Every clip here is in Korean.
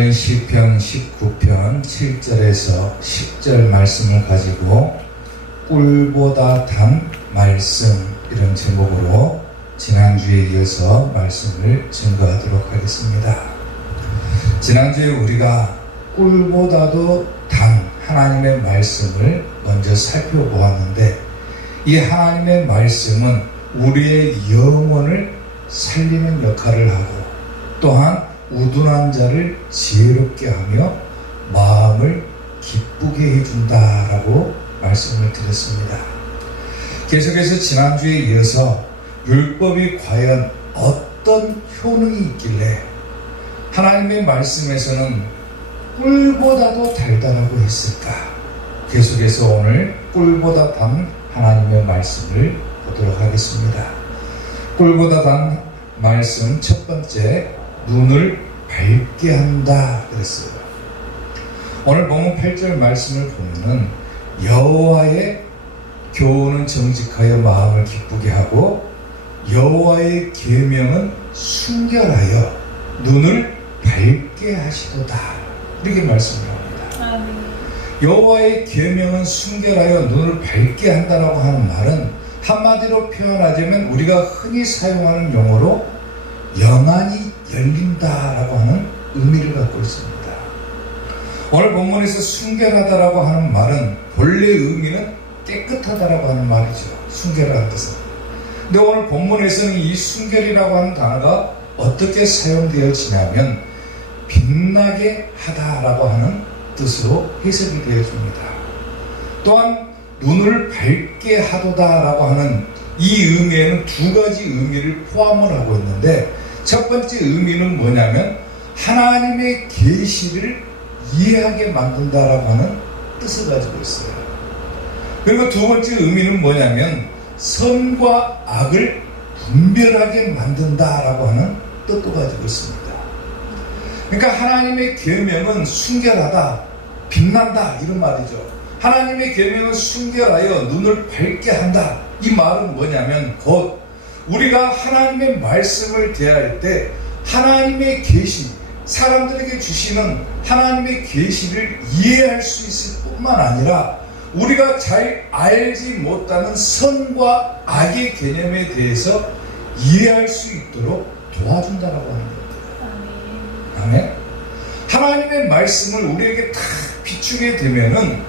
오늘은 시편 19편 7절에서 10절 말씀을 가지고 꿀보다 단 말씀, 이런 제목으로 지난주에 이어서 말씀을 증거하도록 하겠습니다. 지난주에 우리가 꿀보다도 단 하나님의 말씀을 먼저 살펴보았는데, 이 하나님의 말씀은 우리의 영혼을 살리는 역할을 하고, 또한 우둔한 자를 지혜롭게 하며 마음을 기쁘게 해준다라고 말씀을 드렸습니다. 계속해서 지난주에 이어서 율법이 과연 어떤 효능이 있길래 하나님의 말씀에서는 꿀보다도 달다라고 했을까? 계속해서 오늘 꿀보다 단 하나님의 말씀을 보도록 하겠습니다. 꿀보다 단 말씀 첫 번째, 눈을 밝게 한다 그랬어요. 오늘 본문 8절 말씀을 보면은 여호와의 교훈은 정직하여 마음을 기쁘게 하고 여호와의 계명은 순결하여 눈을 밝게 하시도다, 이렇게 말씀을 합니다. 여호와의 계명은 순결하여 눈을 밝게 한다라고 하는 말은 한마디로 표현하자면 우리가 흔히 사용하는 용어로 영안이 열린다라고 하는 의미를 갖고 있습니다. 오늘 본문에서 순결하다라고 하는 말은 본래 의미는 깨끗하다라고 하는 말이죠. 순결한 뜻은. 근데 오늘 본문에서는 이 순결이라고 하는 단어가 어떻게 사용되어지냐면 빛나게 하다라고 하는 뜻으로 해석이 되어집니다. 또한 눈을 밝게 하도다라고 하는 이 의미에는 두 가지 의미를 포함을 하고 있는데, 첫 번째 의미는 뭐냐면 하나님의 계시를 이해하게 만든다라고 하는 뜻을 가지고 있어요. 그리고 두 번째 의미는 뭐냐면 선과 악을 분별하게 만든다라고 하는 뜻도 가지고 있습니다. 그러니까 하나님의 계명은 순결하다, 빛난다, 이런 말이죠. 하나님의 계명은 순결하여 눈을 밝게 한다. 이 말은 뭐냐면 곧 우리가 하나님의 말씀을 대할 때 하나님의 계시, 사람들에게 주시는 하나님의 계시를 이해할 수 있을 뿐만 아니라 우리가 잘 알지 못하는 선과 악의 개념에 대해서 이해할 수 있도록 도와준다라고 하는 겁니다. 아멘. 하나님의 말씀을 우리에게 다 비추게 되면은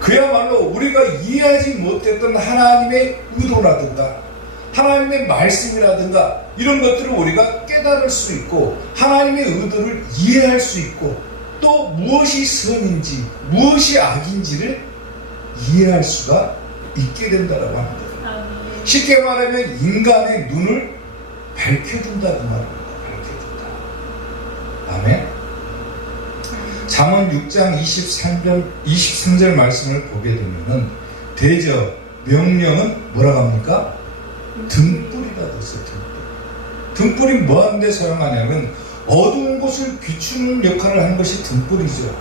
그야말로 우리가 이해하지 못했던 하나님의 의도라든가 하나님의 말씀이라든가 이런 것들을 우리가 깨달을 수 있고 하나님의 의도를 이해할 수 있고 또 무엇이 선인지 무엇이 악인지를 이해할 수가 있게 된다라고 합니다. 쉽게 말하면 인간의 눈을 밝혀준다 그 말입니다. 밝혀준다. 아멘. 잠언 6장 23절 말씀을 보게 되면은 대저 명령은 뭐라고 합니까? 등불이라고 했어요. 등불이 뭐 하는데 사용하냐면 어두운 곳을 비추는 역할을 하는 것이 등불이죠.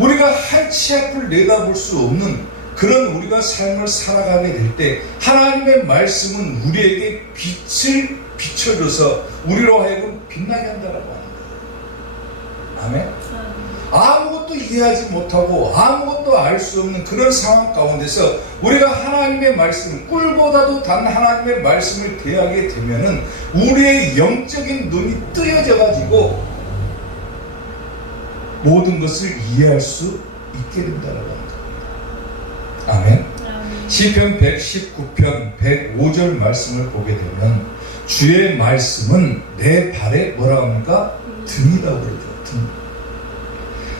우리가 한 치 앞을 내다볼 수 없는 그런 우리가 삶을 살아가게 될 때 하나님의 말씀은 우리에게 빛을 비춰줘서 우리로 하여금 빛나게 한다라고 하는 거예요. 아멘. 아무것도 이해하지 못하고 아무것도 알 수 없는 그런 상황 가운데서 우리가 하나님의 말씀, 꿀보다도 단 하나님의 말씀을 대하게 되면은 우리의 영적인 눈이 뜨여져 가지고 모든 것을 이해할 수 있게 된다고 합니다. 아멘. 시편 119편 105절 말씀을 보게 되면 주의 말씀은 내 발에 뭐라고 합니까? 등이라고 그러죠. 등.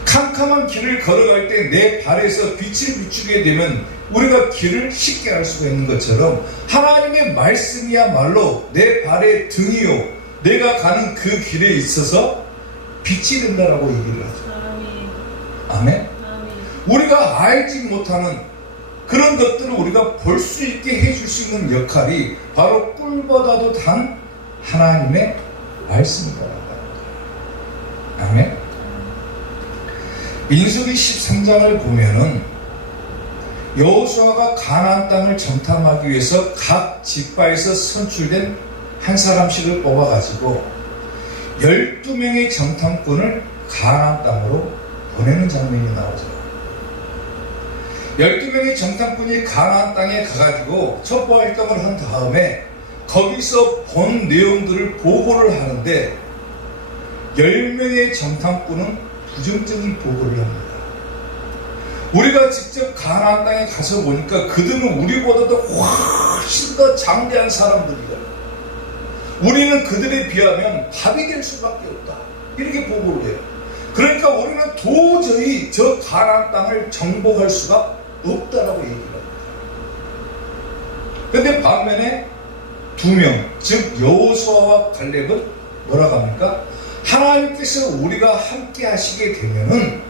캄캄한 길을 걸어갈 때 내 발에서 빛을 비추게 되면 우리가 길을 쉽게 알 수가 있는 것처럼 하나님의 말씀이야말로 내 발의 등이요 내가 가는 그 길에 있어서 빛이 된다라고 얘기를 하죠. 아멘. 우리가 알지 못하는 그런 것들을 우리가 볼 수 있게 해줄 수 있는 역할이 바로 꿀보다도 단 하나님의 말씀이다라고 합니다. 아멘. 민수기 13장을 보면은 여호수아가 가나안 땅을 정탐하기 위해서 각 지파에서 선출된 한 사람씩을 뽑아가지고 12명의 정탐꾼을 가나안 땅으로 보내는 장면이 나오죠. 12명의 정탐꾼이 가나안 땅에 가가지고 첩보 활동을 한 다음에 거기서 본 내용들을 보고를 하는데 10명의 정탐꾼은 부정적인 보고를 합니다. 우리가 직접 가나안 땅에 가서 보니까 그들은 우리보다도 훨씬 더 장대한 사람들이다. 우리는 그들에 비하면 밥이 될 수밖에 없다. 이렇게 보고를 해요. 그러니까 우리는 도저히 저 가나안 땅을 정복할 수가 없다라고 얘기를 합니다. 그런데 반면에 2명, 즉 여호수아와 갈렙은 뭐라고 합니까? 하나님께서 우리가 함께 하시게 되면은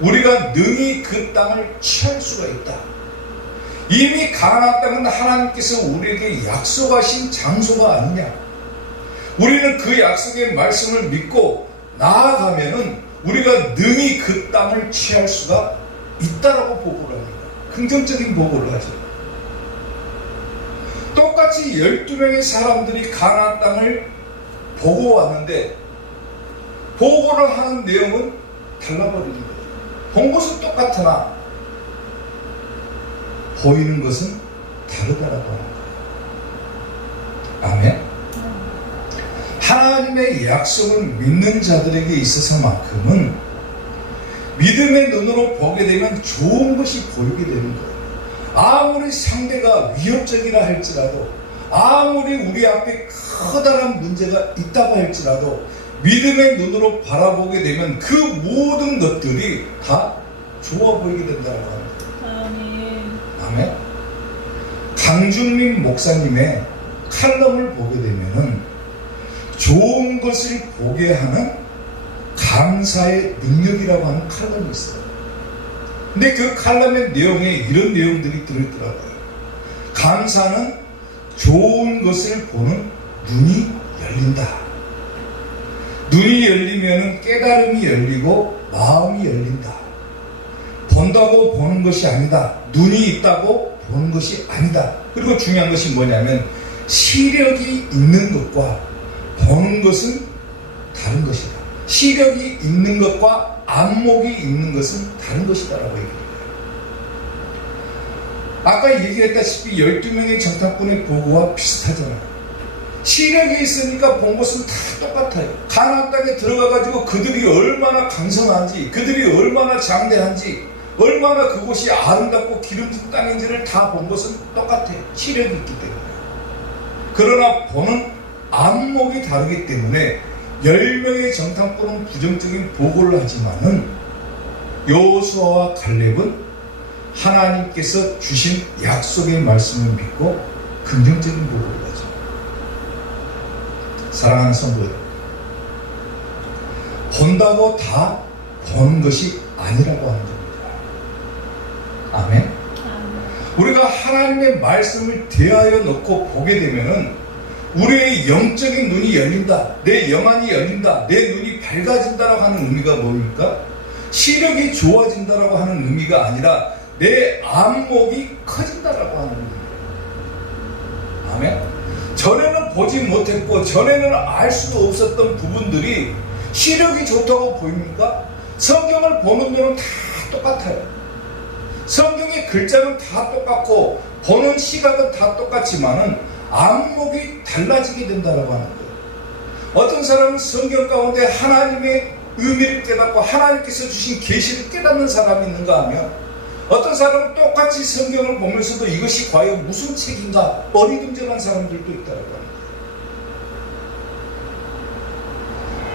우리가 능히 그 땅을 취할 수가 있다. 이미 가나안 땅은 하나님께서 우리에게 약속하신 장소가 아니냐. 우리는 그 약속의 말씀을 믿고 나아가면은 우리가 능히 그 땅을 취할 수가 있다라고 보고를 합니다. 긍정적인 보고를 하죠. 똑같이 12명의 사람들이 가나안 땅을 보고 왔는데 보고를 하는 내용은 달라버리는 거예요. 본 것은 똑같으나 보이는 것은 다르다라고 하는 거예요. 아멘. 하나님의 약속을 믿는 자들에게 있어서만큼은 믿음의 눈으로 보게 되면 좋은 것이 보이게 되는 거예요. 아무리 상대가 위협적이라 할지라도, 아무리 우리 앞에 커다란 문제가 있다고 할지라도 믿음의 눈으로 바라보게 되면 그 모든 것들이 다 좋아 보이게 된다고 합니다. 아멘. 강준민 목사님의 칼럼을 보게 되면은 좋은 것을 보게 하는 감사의 능력이라고 하는 칼럼이 있어요. 근데 그 칼럼의 내용에 이런 내용들이 들어있더라고요. 감사는 좋은 것을 보는 눈이 열린다. 눈이 열리면 깨달음이 열리고 마음이 열린다. 본다고 보는 것이 아니다. 눈이 있다고 보는 것이 아니다. 그리고 중요한 것이 뭐냐면 시력이 있는 것과 보는 것은 다른 것이다. 시력이 있는 것과 안목이 있는 것은 다른 것이다라고 얘기해요. 아까 얘기했다시피 12명의 정탐꾼의 보고와 비슷하잖아요. 시력이 있으니까 본 것은 다 똑같아요. 가나안 땅에 들어가가지고 그들이 얼마나 강성한지, 그들이 얼마나 장대한지, 얼마나 그곳이 아름답고 기름진 땅인지를 다 본 것은 똑같아요. 시력이 있기 때문에. 그러나 보는 안목이 다르기 때문에 10명의 정탐꾼은 부정적인 보고를 하지만은 여호수아와 갈렙은 하나님께서 주신 약속의 말씀을 믿고 긍정적인 보고를 하죠. 사랑하는 성도 여러분, 본다고 다 보는 것이 아니라고 하는 겁니다. 아멘. 우리가 하나님의 말씀을 대하여 놓고 보게 되면은 우리의 영적인 눈이 열린다, 내 영안이 열린다, 내 눈이 밝아진다라고 하는 의미가 뭡니까? 시력이 좋아진다라고 하는 의미가 아니라 내 안목이 커진다라고 하는 의미예요. 아멘. 전에는 보지 못했고 전에는 알 수도 없었던 부분들이 시력이 좋다고 보입니까? 성경을 보는 눈은 다 똑같아요. 성경의 글자는 다 똑같고 보는 시각은 다 똑같지만은 안목이 달라지게 된다고 하는 거예요. 어떤 사람은 성경 가운데 하나님의 의미를 깨닫고 하나님께서 주신 계시를 깨닫는 사람이 있는가 하면 어떤 사람은 똑같이 성경을 보면서도 이것이 과연 무슨 책인가 어리둥절한 사람들도 있다고 합니다.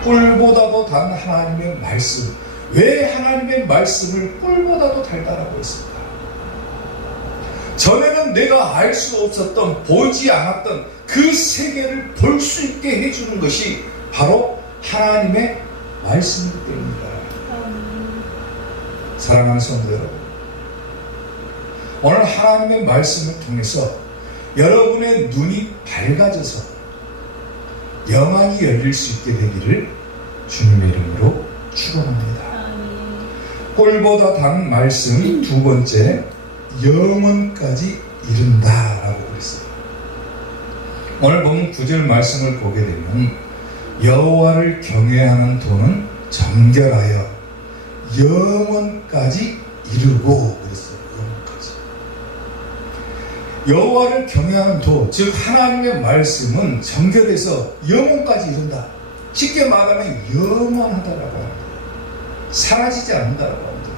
꿀보다도 단 하나님의 말씀. 왜 하나님의 말씀을 꿀보다도 달다라고 했습니까? 전에는 내가 알 수 없었던, 보지 않았던 그 세계를 볼 수 있게 해주는 것이 바로 하나님의 말씀이기 때문이다. 사랑하는 성도 여러분, 오늘 하나님의 말씀을 통해서 여러분의 눈이 밝아져서 영안이 열릴 수 있게 되기를 주님의 이름으로 축원합니다. 꿀보다 단 말씀, 두 번째, 영원까지 이른다라고 그랬어요. 오늘 보면 9절 말씀을 보게 되면 여호와를 경외하는 도는 정결하여 영원까지 이르고 그랬어요. 영원까지. 여호와를 경외하는 도, 즉 하나님의 말씀은 정결해서 영원까지 이른다. 쉽게 말하면 영원하다라고 합니다. 사라지지 않는다라고 합니다.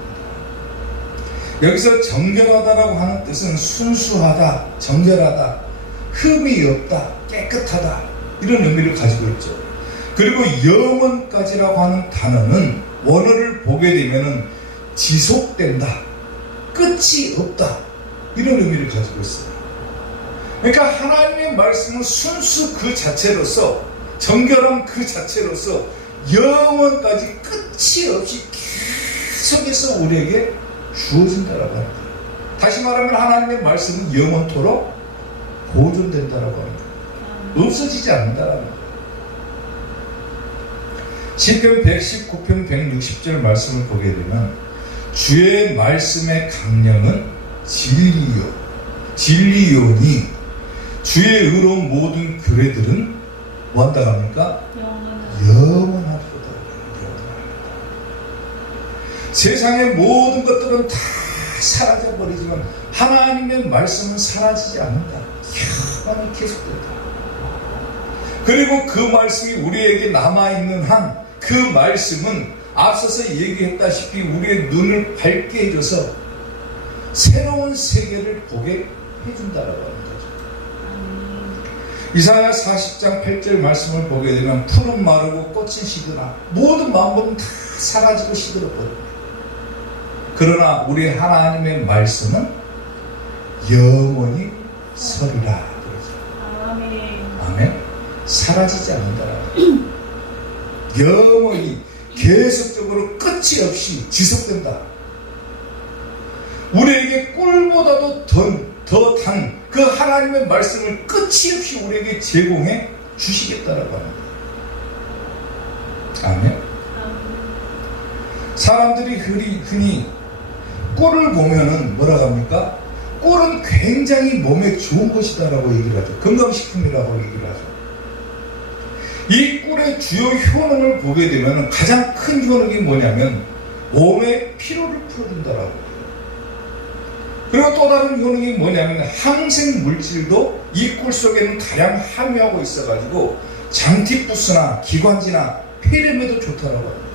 여기서 정결하다라고 하는 뜻은 순수하다, 정결하다, 흠이 없다, 깨끗하다 이런 의미를 가지고 있죠. 그리고 영원까지라고 하는 단어는 원어를 보게 되면 지속된다, 끝이 없다 이런 의미를 가지고 있어요. 그러니까 하나님의 말씀은 순수 그 자체로서, 정결함 그 자체로서 영원까지 끝이 없이 계속해서 우리에게 주어진다라고 합니다. 다시 말하면 하나님의 말씀은 영원토록 보존된다라고 합니다. 없어지지 않는다라는 거예요. 시편 119편 160절 말씀을 보게 되면 주의 말씀의 강령은 진리요니 주의 의로운 모든 규례들은 뭐한다고 합니까? 영원하도다. 세상의 모든 것들은 다 사라져버리지만 하나님의 말씀은 사라지지 않는다. 영원히 계속된다. 그리고 그 말씀이 우리에게 남아있는 한 그 말씀은 앞서서 얘기했다시피 우리의 눈을 밝게 해줘서 새로운 세계를 보게 해준다라고 하는 거죠. 이사야 40장 8절 말씀을 보게 되면 풀은 마르고 꽃은 시드나 모든 만물은 다 사라지고 시들어버립니다. 그러나 우리 하나님의 말씀은 영원히 서리라. 아멘. 아멘. 사라지지 않는다. 영원히 계속적으로 끝이 없이 지속된다. 우리에게 꿀보다도 더 단 그 하나님의 말씀을 끝이 없이 우리에게 제공해 주시겠다라고 합니다. 아멘. 사람들이 흔히 꿀을 보면은 뭐라고 합니까? 꿀은 굉장히 몸에 좋은 것이다라고 얘기를 하죠. 건강식품이라고 얘기를 하죠. 이 꿀의 주요 효능을 보게 되면 가장 큰 효능이 뭐냐면 몸의 피로를 풀어준다라고 해요. 그리고 또 다른 효능이 뭐냐면 항생 물질도 이 꿀 속에는 다량 함유하고 있어가지고 장티푸스나 기관지나 폐렴에도 좋다라고 합니다.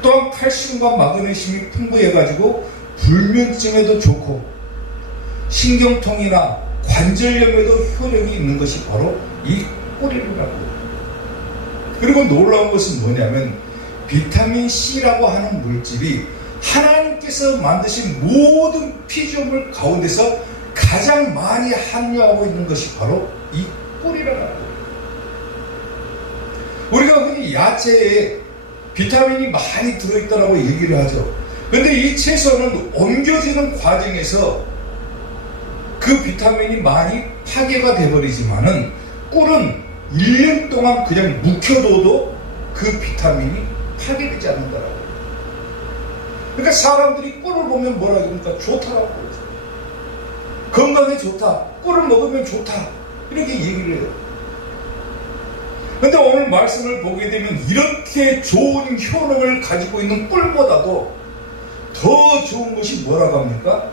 또한 칼슘과 마그네슘이 풍부해가지고 불면증에도 좋고 신경통이나 관절염에도 효력이 있는 것이 바로 이 꿀이라고. 그리고 놀라운 것은 뭐냐면 비타민 C라고 하는 물질이 하나님께서 만드신 모든 피조물 가운데서 가장 많이 함유하고 있는 것이 바로 이 꿀이라고 합니다. 우리가 흔히 야채에 비타민이 많이 들어있다고 얘기를 하죠. 그런데 이 채소는 옮겨지는 과정에서 그 비타민이 많이 파괴가 되어버리지만은 꿀은 1년 동안 그냥 묵혀둬도 그 비타민이 파괴되지 않는다라고. 그러니까 사람들이 꿀을 보면 뭐라 그러니까 좋다라고 그러죠. 건강에 좋다, 꿀을 먹으면 좋다 이렇게 얘기를 해요. 그런데 오늘 말씀을 보게 되면 이렇게 좋은 효능을 가지고 있는 꿀보다도 더 좋은 것이 뭐라고 합니까?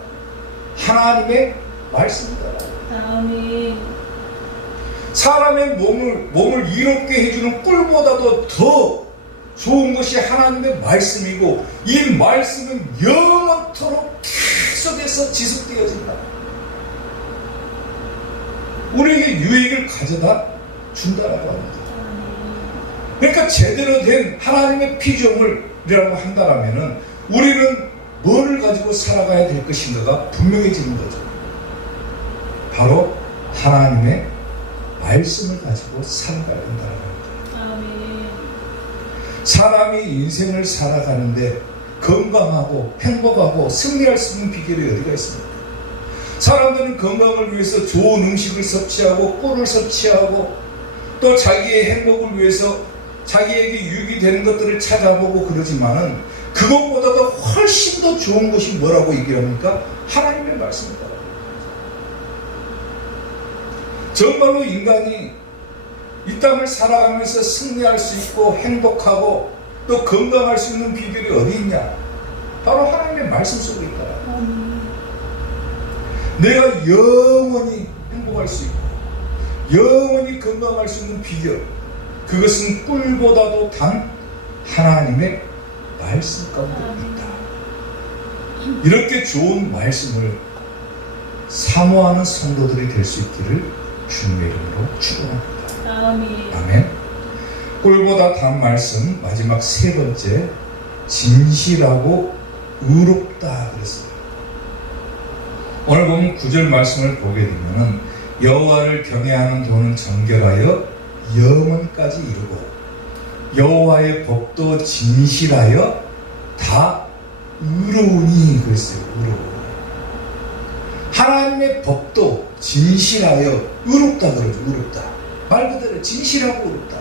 하나님의 말씀이다. 아멘. 사람의 몸을 이롭게 해주는 꿀보다도 더 좋은 것이 하나님의 말씀이고 이 말씀은 영원토록 계속해서 지속되어진다. 우리에게 유익을 가져다 준다라고 합니다. 그러니까 제대로 된 하나님의 피조물이라고 한다면 우리는 뭐를 가지고 살아가야 될 것인가가 분명해지는 거죠. 바로 하나님의 말씀을 가지고 살아가야 된다는 겁니다. 아멘. 사람이 인생을 살아가는데 건강하고 행복하고 승리할 수 있는 비결이 어디가 있습니까? 사람들은 건강을 위해서 좋은 음식을 섭취하고 꿀을 섭취하고 또 자기의 행복을 위해서 자기에게 유익이 되는 것들을 찾아보고 그러지만은 그것보다도 훨씬 더 좋은 것이 뭐라고 얘기합니까? 하나님의 말씀이다. 정말로 인간이 이 땅을 살아가면서 승리할 수 있고 행복하고 또 건강할 수 있는 비결이 어디 있냐? 바로 하나님의 말씀 속에 있다. 아멘. 내가 영원히 행복할 수 있고 영원히 건강할 수 있는 비결, 그것은 꿀보다도 단 하나님의 말씀 가운데 있다. 이렇게 좋은 말씀을 사모하는 성도들이 될 수 있기를 주님의 이름으로 축원합니다. 아멘. 아멘. 꿀보다 단 말씀, 마지막 세 번째, 진실하고 의롭다 그랬어요. 오늘 보면 9절 말씀을 보게 되면 여호와를 경외하는 도는 정결하여 영원까지 이르고 여호와의 법도 진실하여 다 의로우니 그랬어요. 의로워. 하나님의 법도 진실하여 의롭다 그러죠. 의롭다. 말 그대로 진실하고 의롭다.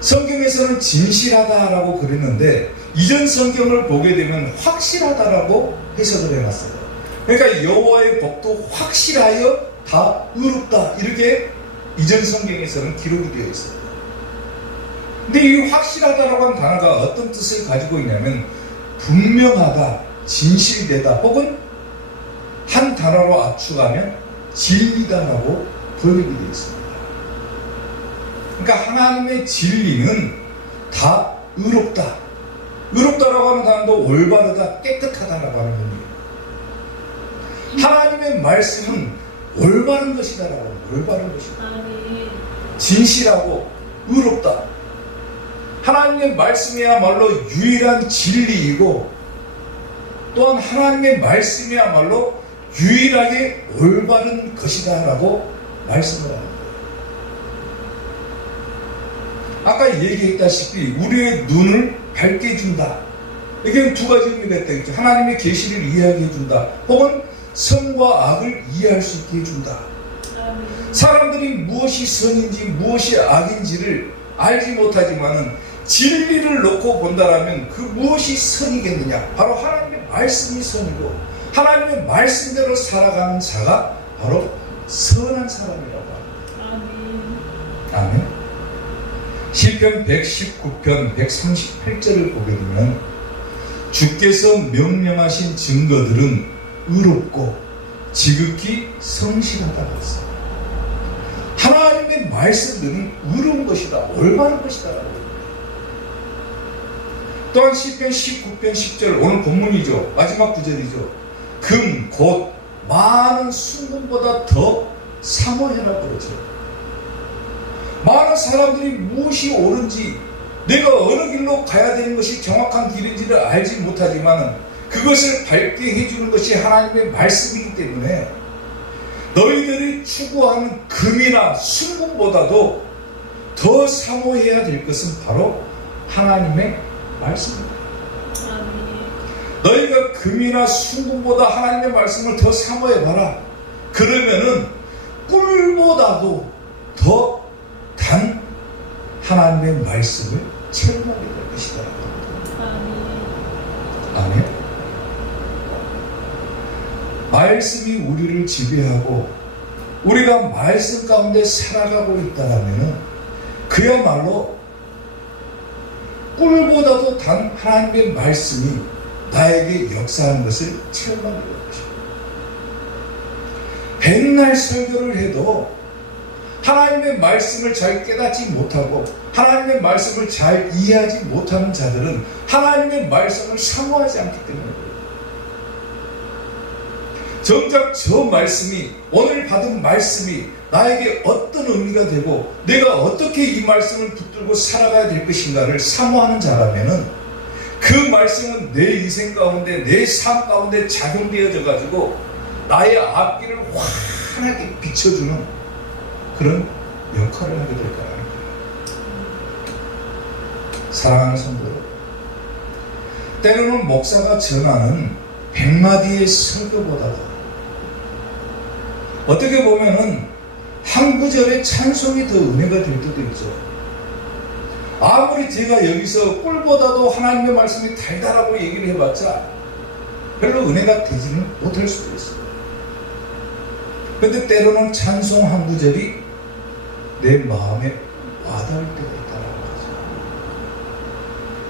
성경에서는 진실하다라고 그랬는데 이전 성경을 보게 되면 확실하다라고 해석을 해놨어요. 그러니까 여호와의 법도 확실하여 다 의롭다 이렇게 이전 성경에서는 기록이 되어 있어요. 근데 이 확실하다라고 하는 단어가 어떤 뜻을 가지고 있냐면 분명하다, 진실되다 혹은 한 단어로 압축하면 진리다라고 번역이 되어 있습니다. 그러니까 하나님의 진리는 다 의롭다. 의롭다라고 하는 단어도 올바르다, 깨끗하다라고 하는 의미예요. 하나님의 말씀은 올바른 것이다라고 합니다. 올바른 것이다. 아멘. 진실하고 의롭다. 하나님의 말씀이야말로 유일한 진리이고 또한 하나님의 말씀이야말로 유일하게 올바른 것이다라고 말씀을 합니다. 아까 얘기했다시피 우리의 눈을 밝게 해준다. 이게 두 가지 의미가 있다 했죠. 하나님의 계시를 이해하게 해준다. 혹은 선과 악을 이해할 수 있게 해준다. 아멘. 사람들이 무엇이 선인지 무엇이 악인지를 알지 못하지만은 진리를 놓고 본다라면 그 무엇이 선이겠느냐? 바로 하나님의 말씀이 선이고 하나님의 말씀대로 살아가는 자가 바로 선한 사람이라고 합니다. 아멘. 아멘. 시편 119편 138절을 보게 되면 주께서 명령하신 증거들은 의롭고 지극히 성실하다고 했어요. 하나님의 말씀들은 의로운 것이다, 올바른 것이다. 또한 시편 19편 10절, 오늘 본문이죠. 마지막 구절이죠. 금, 곧 많은 순금보다 더 사모해라 그러죠. 많은 사람들이 무엇이 옳은지, 내가 어느 길로 가야 되는 것이 정확한 길인지를 알지 못하지만 그것을 밝게 해주는 것이 하나님의 말씀이기 때문에 너희들이 추구하는 금이나 순금보다도 더 사모해야 될 것은 바로 하나님의 말씀입니다. 아멘. 너희가 금이나 순금보다 하나님의 말씀을 더 사모해봐라. 그러면은 꿀보다도 더 단 하나님의 말씀을 체험하게 될 것이다. 아멘. 아멘. 말씀이 우리를 지배하고 우리가 말씀 가운데 살아가고 있다라면은 그야말로 꿀보다도 단 하나님의 말씀이 나에게 역사하는 것을 체험하게 될 것입니다. 백날 설교를 해도 하나님의 말씀을 잘 깨닫지 못하고 하나님의 말씀을 잘 이해하지 못하는 자들은 하나님의 말씀을 사모하지 않기 때문에 정작 저 말씀이, 오늘 받은 말씀이 나에게 어떤 의미가 되고 내가 어떻게 이 말씀을 붙들고 살아가야 될 것인가를 사모하는 자라면은 그 말씀은 내 인생 가운데, 내 삶 가운데 작용되어져 가지고 나의 앞길을 환하게 비춰주는 그런 역할을 하게 될 거라는 거예요. 사랑하는 성도 여러분, 때로는 목사가 전하는 100마디의 설교보다도 어떻게 보면은 한 구절의 찬송이 더 은혜가 될 때도 있죠. 아무리 제가 여기서 꿀보다도 하나님의 말씀이 달달하고 얘기를 해봤자 별로 은혜가 되지는 못할 수도 있어요. 근데 때로는 찬송 한 구절이 내 마음에 와닿을 때가 있다는 거죠.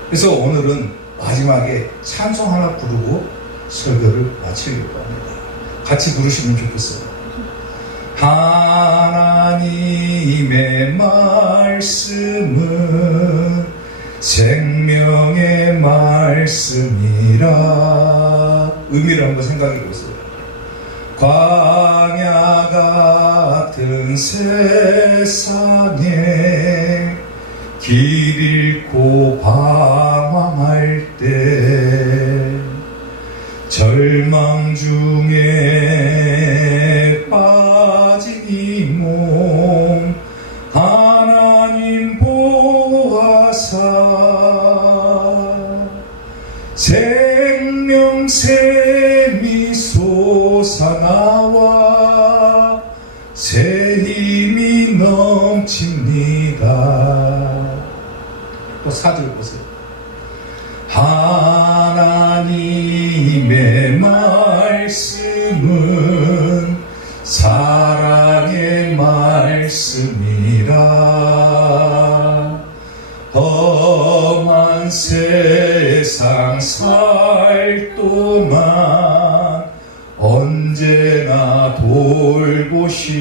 그래서 오늘은 마지막에 찬송 하나 부르고 설교를 마치려고 합니다. 같이 부르시면 좋겠어요. 하나님의 말씀은 생명의 말씀이라. 의미를 한번 생각해 보세요. 광야 같은 세상에 길 잃고 방황할 때, 절망 중에 빠진 이 몸 하나님 보아사 생명샘이 솟아나와 새 힘이 넘칩니다. 또 4절 보세요. 하나님의 말씀은 사랑의 말씀이라. 험한 세상 살 동안 언제나 돌보시고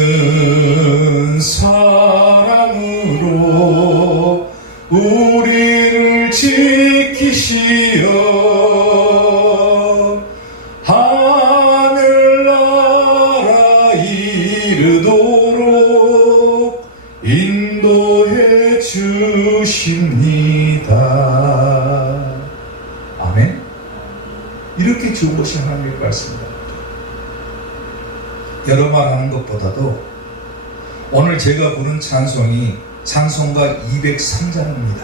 변함없는 사랑으로 우리를 지키시어 하늘나라 이르도록 인도해 주십니다. 아멘. 이렇게 좋으신 하나님의 말씀입니다. 여러 말 하는 것보다도 오늘 제가 부른 찬송이 찬송가 203장입니다.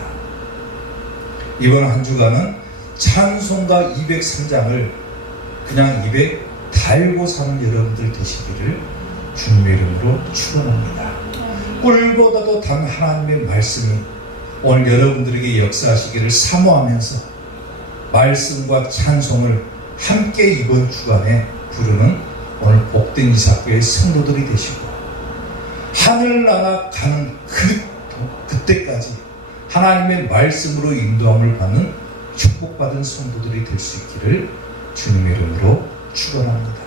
이번 한 주간은 찬송가 203장을 그냥 입에 달고 사는 여러분들 되시기를 주님의 이름으로 축원합니다. 꿀보다도 단 하나님의 말씀이 오늘 여러분들에게 역사하시기를 사모하면서 말씀과 찬송을 함께 이번 주간에 부르는 오늘 복된 이사교의 성도들이 되시고 하늘나라 가는 그때까지 하나님의 말씀으로 인도함을 받는 축복받은 성도들이 될 수 있기를 주님의 이름으로 축원합니다.